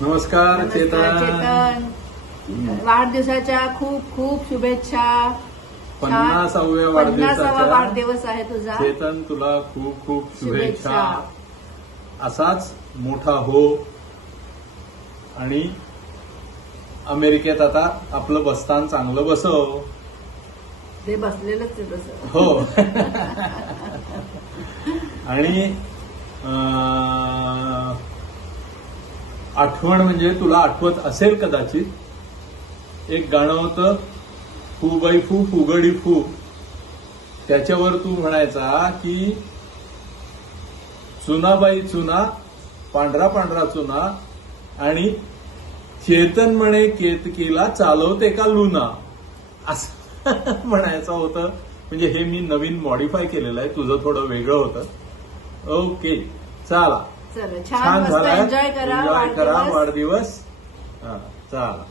नमस्कार चेतन. चेतन, वाढदिवसाच्या खूप खूप शुभेच्छा. 50व्या 50वा वाढदिवसाच्या वाढदिवस आहे तुझा. चेतन, तुला खूप खूप शुभेच्छा. शुभेच्छा. असाच मोठा हो आणि अमेरिकेत आता आपलं बस्तान चांगलं बसव. ते बसलेलंच आहे तसं. हो. आणि आठवण म्हणजे तुला आठवत असेल कदाचित, एक गाणं होतं फू बाई फू फुगडी फू. त्याच्यावर तू म्हणायचा की चुनाबाई चुना, पांढरा पांढरा चुना, आणि चेतन म्हणे केतकीला चालवते का लुना, असं म्हणायचं होतं. म्हणजे हे मी नवीन मॉडिफाय केलेलं आहे, तुझं थोडं वेगळं होतं. ओके, चला, चला छान मस्त झालाय. एन्जॉय करा वाढदिवस. वाढदिवस. हा, चला.